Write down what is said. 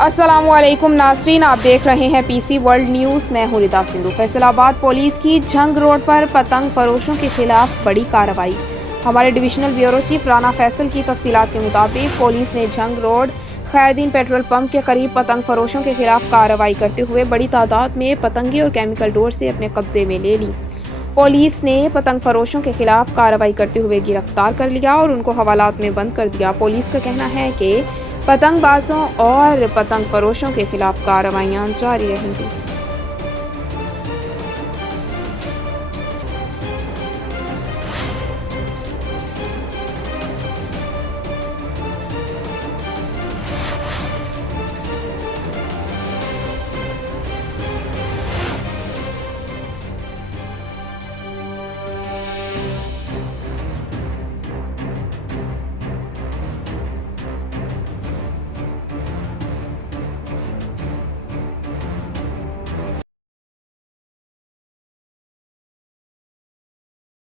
अस्सलामुअलैकुम नाज़रीन, आप देख रहे हैं पीसी वर्ल्ड न्यूज़। मैं हूं रिदा सिंधु। फैसलाबाद पुलिस की झंग रोड पर पतंग फरोशों के खिलाफ बड़ी कार्रवाई। हमारे divisional bureau chief Rana Faisal की तफसीलात के मुताबिक पुलिस ने झंग रोड खैरदीन पेट्रोल पंप के करीब पतंग फरोशों के खिलाफ कार्रवाई करते हुए बड़ी तादाद में पतंगे और केमिकल डोर से अपने कब्जे में ले ली। पुलिस ने पतंग फरोशों के खिलाफ कार्रवाई करते हुए गिरफ्तार कर लिया और उनको हवालात में बंद कर दिया। पुलिस का कहना है कि पतंगबाजों और पतंग फरोशों के खिलाफ कार्रवाइयाँ जारी रहेंगी।